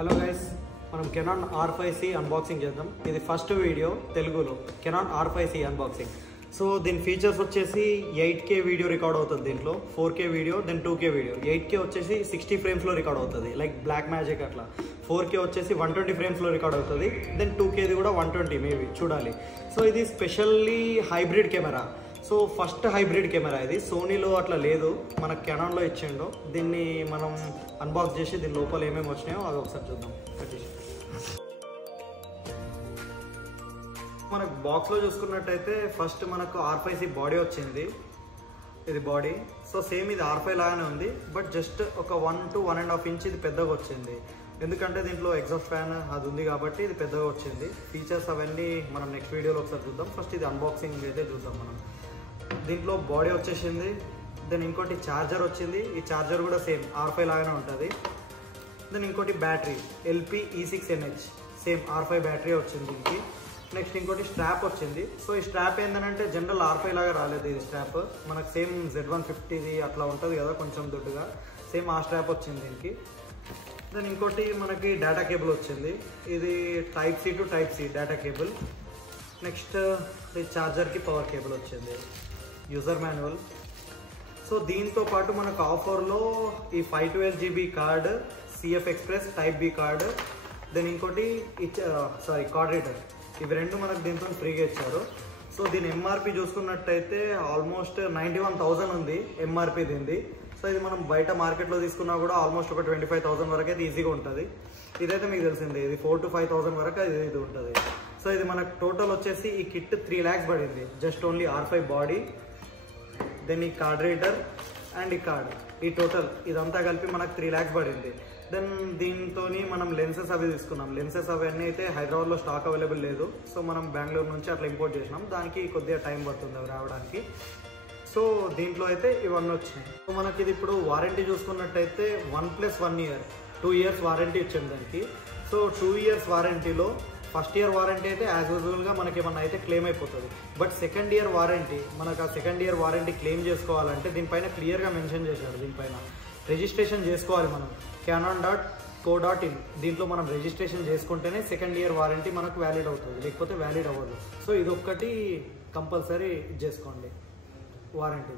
Hello guys, మనం Canon R5C unboxing చేద్దాం. ఇది ఫస్ట్ వీడియో తెలుగులో కెనాన్ R5C అన్బాక్సింగ్. సో దీని ఫీచర్స్ వచ్చేసి 8K వీడియో రికార్డ్ అవుతుంది, దీంట్లో 4K video, then 2K video. 8K వచ్చేసి 60 ఫ్రేమ్స్లో రికార్డ్ అవుతుంది, లైక్ బ్లాక్ మ్యాజిక్ అట్లా. 4K వచ్చేసి 120 ఫ్రేమ్స్లో రికార్డ్ అవుతుంది, దెన్ 2Kది కూడా 120 మేబీ, చూడాలి. సో ఇది specially hybrid camera. So first hybrid camera ఇది, సోనీలో అట్లా లేదు, మన కెనాన్లో ఇచ్చిండు. దీన్ని మనం అన్బాక్స్ చేసి దీని లోపల ఏమేమి వచ్చినాయో అవి ఒకసారి చూద్దాం. మనకు బాక్స్లో చూసుకున్నట్టయితే ఫస్ట్ మనకు R5C బాడీ వచ్చింది, ఇది బాడీ. సో సేమ్ ఇది R5 లాగానే ఉంది, బట్ జస్ట్ ఒక 1 to 1.5 ఇంచ్ ఇది పెద్దగా వచ్చింది, ఎందుకంటే దీంట్లో ఎగ్జాస్ట్ ఫ్యాన్ అది ఉంది కాబట్టి ఇది పెద్దగా వచ్చింది. ఫీచర్స్ అవన్నీ మనం నెక్స్ట్ వీడియోలో ఒకసారి చూద్దాం. ఫస్ట్ ఇది అన్బాక్సింగ్ అయితే చూద్దాం మనం. దీంట్లో బాడీ వచ్చేసింది, దెన్ ఇంకోటి ఛార్జర్ వచ్చింది. ఈ ఛార్జర్ కూడా సేమ్ R5 లాగానే ఉంటుంది. దెన్ ఇంకోటి battery LP-E6NH, same R5 battery వచ్చింది దీనికి. నెక్స్ట్ ఇంకోటి స్ట్రాప్ వచ్చింది. సో ఈ స్ట్రాప్ ఏంటంటే జనరల్ R5 లాగా రాలేదు, ఇది స్ట్రాప్ మనకు సేమ్ Z150 అట్లా ఉంటుంది కదా, కొంచెం దొడ్డుగా, సేమ్ ఆ స్ట్రాప్ వచ్చింది దీనికి. దెన్ ఇంకోటి మనకి డేటా కేబుల్ వచ్చింది, ఇది Type-C to Type-C data cable. Next ఈ ఛార్జర్కి పవర్ కేబుల్ వచ్చింది, యూజర్ మాన్యువల్. సో దీంతో పాటు మనకు ఆఫర్లో ఈ 512GB card, CF Express Type-B card, then ఇంకోటి కార్డ్ రీడర్, ఇవి రెండు మనకు దీంతో ఫ్రీగా ఇచ్చారు. సో దీని MRP చూసుకున్నట్టయితే ఆల్మోస్ట్ 91,000 ఉంది MRP దీనిది. సో ఇది మనం బయట మార్కెట్లో తీసుకున్నా కూడా ఆల్మోస్ట్ ఒక 25,000 వరకు అయితే ఈజీగా ఉంటుంది. ఇదైతే మీకు తెలిసిందే, ఇది 4 to 5,000 వరకు ఇది ఉంటుంది. సో ఇది మనకు టోటల్ వచ్చేసి ఈ కిట్ 3 lakhs పడింది, just only R5 body, then ఈ కార్డ్ రీడర్ అండ్ ఈ కార్డ్, ఈ టోటల్ ఇదంతా కలిపి మనకు 3 lakhs పడింది. దెన్ దీంతో మనం లెన్సెస్ అవి తీసుకున్నాం. లెన్సెస్ అవన్నీ అయితే హైదరాబాద్లో స్టాక్ అవైలబుల్ లేదు, సో మనం బెంగళూరు నుంచి అట్లా ఇంపోర్ట్ చేసినాం, దానికి కొద్దిగా టైం పడుతుంది అవి రావడానికి. సో దీంట్లో అయితే ఇవన్నీ వచ్చినాయి. సో మనకి ఇది ఇప్పుడు వారంటీ చూసుకున్నట్టయితే 1+1 year 2 years వారంటీ ఇచ్చింది దానికి. సో 2 years వారంటీలో ఫస్ట్ ఇయర్ వారంటీ అయితే యాజ్ యూజువల్గా మనకి ఏమన్నా అయితే క్లెయిమ్ అయిపోతుంది. బట్ సెకండ్ ఇయర్ వారంటీ, మనకు ఆ సెకండ్ ఇయర్ వారంటీ క్లెయిమ్ చేసుకోవాలంటే దీనిపైన క్లియర్గా మెన్షన్ చేశారు, దీనిపైన రిజిస్ట్రేషన్ చేసుకోవాలి మనం, canon.co.in. దీంట్లో మనం రిజిస్ట్రేషన్ చేసుకుంటేనే సెకండ్ ఇయర్ వారంటీ మనకు వ్యాలిడ్ అవుతుంది, లేకపోతే వ్యాలిడ్ అవ్వదు. సో ఇదొక్కటి కంపల్సరీ చేసుకోండి వారంటీ.